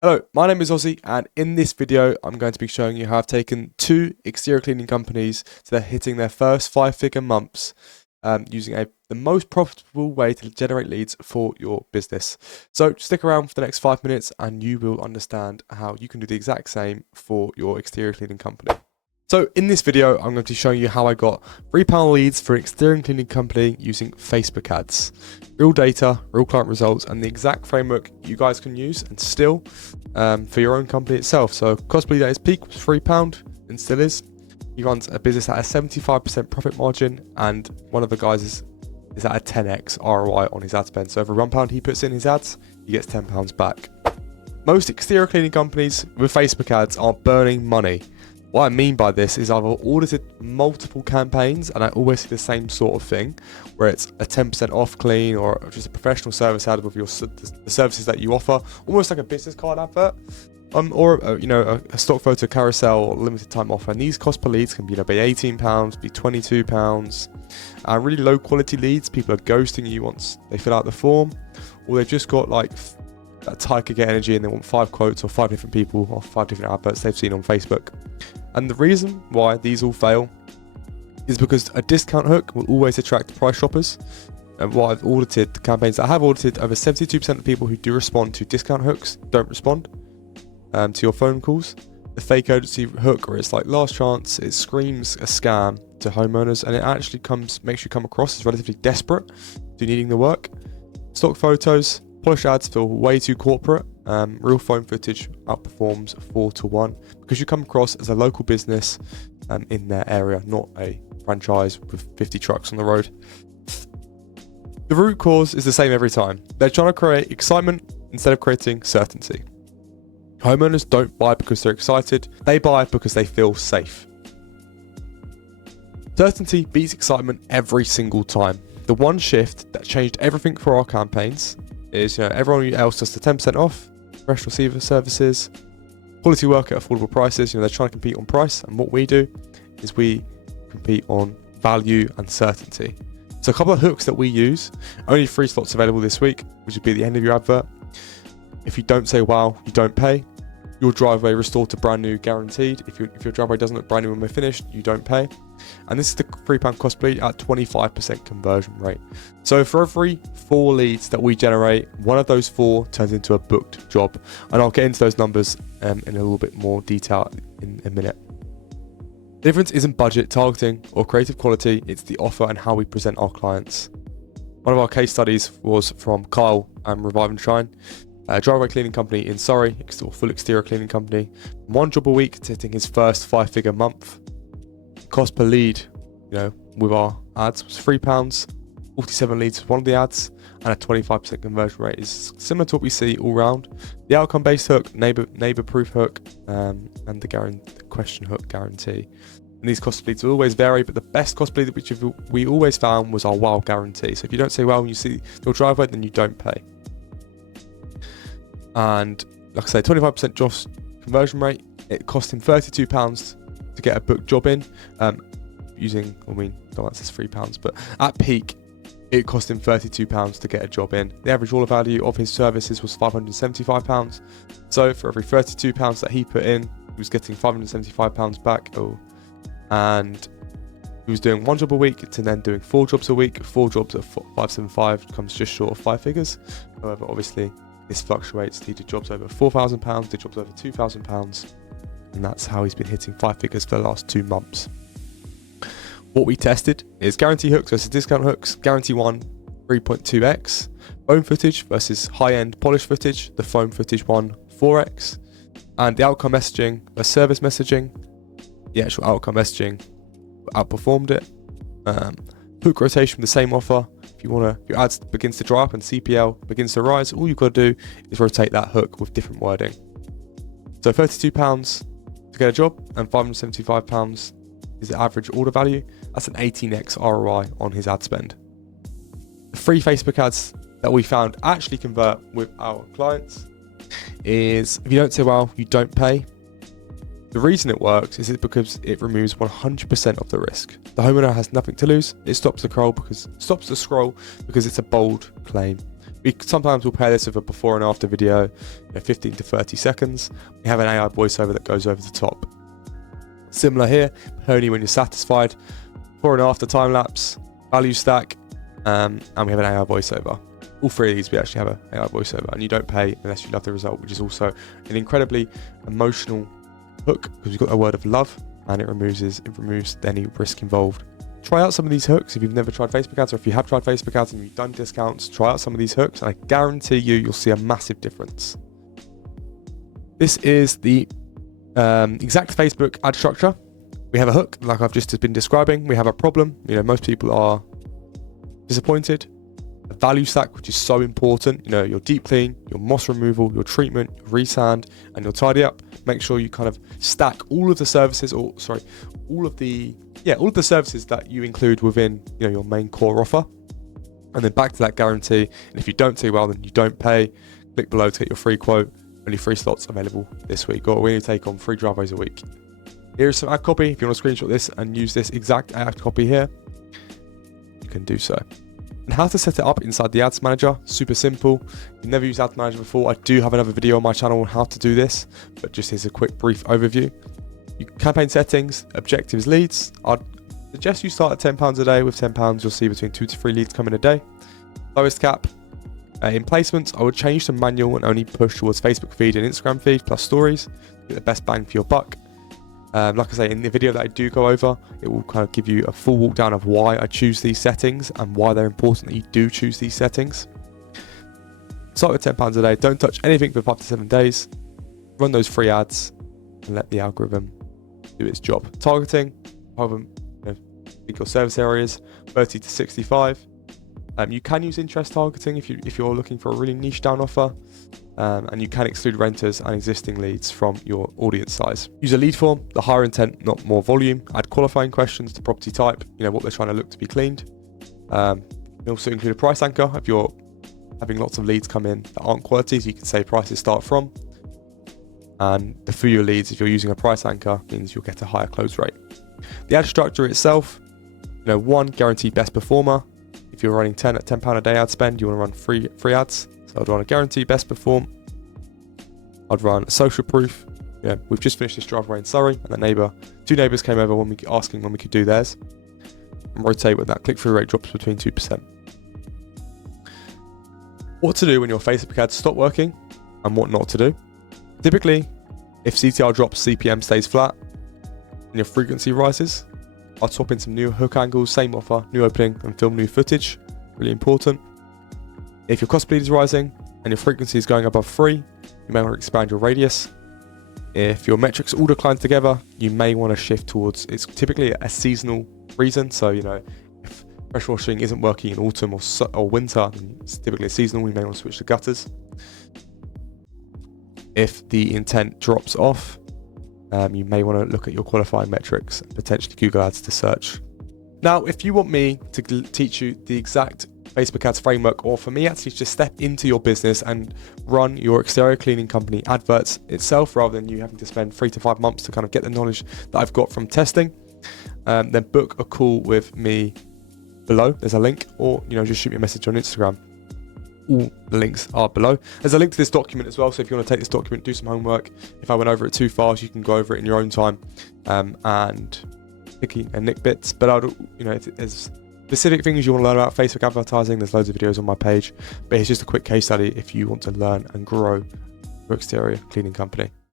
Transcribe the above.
Hello, my name is Ozzy, and in this video, I'm going to be showing you how I've taken two exterior cleaning companies to hitting their first five-figure months using the most profitable way to generate leads for your business. So stick around for the next 5 minutes and you will understand how you can do the exact same for your exterior cleaning company. So in this video, I'm going to be showing you how I got £3 leads for an exterior cleaning company using Facebook ads. Real data, real client results, and the exact framework you guys can use and still for your own company itself. So cost per lead at its peak was £3 and still is. He runs a business at a 75% profit margin, and one of the guys is at a 10x ROI on his ad spend. So every £1 he puts in his ads, he gets £10 back. Most exterior cleaning companies with Facebook ads are burning money. What I mean by this is I've audited multiple campaigns and I always see the same sort of thing, where it's a 10% off clean or just a professional service ad with the services that you offer, almost like a business card advert, or a stock photo carousel or limited time offer. And these cost per leads can be, be £18, be £22, and really low quality leads. People are ghosting you once they fill out the form, or they've just got like that tiger get energy and they want 5 quotes or 5 different people or 5 different adverts they've seen on Facebook. And the reason why these all fail is because a discount hook will always attract price shoppers. And what I've audited, the campaigns that I have audited, over 72% of people who do respond to discount hooks don't respond to your phone calls. The fake urgency hook, where it's like last chance, it screams a scam to homeowners, and it actually makes you come across as relatively desperate to needing the work. Stock photos, polished ads feel way too corporate. Real phone footage outperforms 4-1 because you come across as a local business in their area, not a franchise with 50 trucks on the road. The root cause is the same every time. They're trying to create excitement instead of creating certainty. Homeowners don't buy because they're excited, they buy because they feel safe. Certainty beats excitement every single time. The one shift that changed everything for our campaigns is, everyone else does the 10% off, professional services, quality work at affordable prices. They're trying to compete on price, and what we do is we compete on value and certainty. So a couple of hooks that we use, only 3 slots available this week, which would be the end of your advert. If you don't say wow, you don't pay. Your driveway restored to brand new guaranteed. If your driveway doesn't look brand new when we're finished, you don't pay. And this is the £3 cost per lead at 25% conversion rate. So for every 4 leads that we generate, one of those 4 turns into a booked job. And I'll get into those numbers in a little bit more detail in a minute. The difference isn't budget, targeting, or creative quality. It's the offer and how we present our clients. One of our case studies was from Kyle Revive and Shine, a driveway cleaning company in Surrey, full exterior cleaning company. 1 job a week to hitting his first 5-figure month. Cost per lead, with our ads was £3. 47 leads was one of the ads, and a 25% conversion rate is similar to what we see all round. The outcome-based hook, neighbor proof hook, and the question hook guarantee. And these cost per leads will always vary, but the best cost per lead which we always found was our wow guarantee. So if you don't say wow when you see your driveway, then you don't pay. And like I say, 25% Josh conversion rate. It cost him £32 to get a booked job in. That says £3, but at peak, it cost him £32 to get a job in. The average order value of his services was £575. So for every £32 that he put in, he was getting £575 back. And he was doing 1 job a week to then doing 4 jobs a week. 4 jobs at 575 comes just short of 5 figures. However, obviously, this fluctuates. He did jobs over £4,000, did jobs over £2,000, and that's how he's been hitting 5 figures for the last 2 months. What we tested is guarantee hooks versus discount hooks. Guarantee 1, 3.2x. Phone footage versus high-end polished footage. The phone footage one, 4x. And the outcome messaging versus service messaging. The actual outcome messaging outperformed it. Hook rotation with the same offer. If your ads begins to dry up and CPL begins to rise, all you've got to do is rotate that hook with different wording. So £32 to get a job and £575 is the average order value. That's an 18x ROI on his ad spend. The free Facebook ads that we found actually convert with our clients is, if you don't say wow, you don't pay. The reason it works is because it removes 100% of the risk. The homeowner has nothing to lose. It stops the scroll because it's a bold claim. We sometimes will pair this with a before and after video, 15 to 30 seconds. We have an AI voiceover that goes over the top. Similar here, but only when you're satisfied. Before and after time lapse, value stack, and we have an AI voiceover. All three of these we actually have an AI voiceover, and you don't pay unless you love the result, which is also an incredibly emotional hook because we've got a word of love, and it removes any risk involved. Try out some of these hooks if you've never tried Facebook ads, or if you have tried Facebook ads and you've done discounts, try out some of these hooks and I guarantee you'll see a massive difference. This is the exact Facebook ad structure. We have a hook like I've just been describing. We have a problem. Most people are disappointed. A value stack, which is so important. Your deep clean, your moss removal, your treatment, your resand, and your tidy up. Make sure you kind of stack all of the services, all of the services that you include within your main core offer. And then back to that guarantee. And if you don't do well, then you don't pay. Click below to get your free quote. Only 3 slots available this week, or we only take on 3 driveaways a week. Here is some ad copy. If you want to screenshot this and use this exact ad copy here, you can do so. And how to set it up inside the Ads Manager, super simple. If you've never used Ads Manager before, I do have another video on my channel on how to do this, but just here's a quick brief overview. Campaign settings, objectives, leads. I'd suggest you start at £10 a day. With £10, you'll see between 2 to 3 leads coming a day. Lowest cap. In placements, I would change to manual and only push towards Facebook feed and Instagram feed plus stories to get the best bang for your buck. Like I say, in the video that I do go over, it will kind of give you a full walk down of why I choose these settings and why they're important that you do choose these settings. Start with £10 a day. Don't touch anything for 5 to 7 days. Run those free ads and let the algorithm do its job. Targeting, pick your service areas, 30 to 65. You can use interest targeting if you're looking for a really niche down offer, and you can exclude renters and existing leads from your audience size. Use a lead form, the higher intent, not more volume. Add qualifying questions to property type, what they're trying to look to be cleaned. You also include a price anchor if you're having lots of leads come in that aren't quality, so you can say prices start from. And for your leads, if you're using a price anchor, means you'll get a higher close rate. The ad structure itself, 1, guaranteed best performer. If you're running £10 a day ad spend, you want to run free ads. So I'd run a guaranteed best perform. I'd run social proof. We've just finished this driveway in Surrey, and 2 neighbours came over asking when we could do theirs. And rotate with that. Click-through rate drops between 2%. What to do when your Facebook ads stop working, and what not to do. Typically, if CTR drops, CPM stays flat, and your frequency rises, I'll swap in some new hook angles, same offer, new opening, and film new footage. Really important. If your cost per lead is rising and your frequency is going above 3, you may want to expand your radius. If your metrics all decline together, you may want to shift towards, it's typically a seasonal reason. So, if pressure washing isn't working in autumn or winter, then it's typically a seasonal, we may want to switch to gutters. If the intent drops off, you may want to look at your qualifying metrics and potentially Google Ads to search. Now, if you want me to teach you the exact Facebook ads framework, or for me actually just step into your business and run your exterior cleaning company adverts itself, rather than you having to spend 3 to 5 months to kind of get the knowledge that I've got from testing, then book a call with me below. There's a link, or just shoot me a message on Instagram. All the links are below. There's a link to this document as well, so if you want to take this document, do some homework. If I went over it too fast, you can go over it in your own time and picky and nick bits. But if there's specific things you want to learn about Facebook advertising, there's loads of videos on my page. But it's just a quick case study if you want to learn and grow your exterior cleaning company.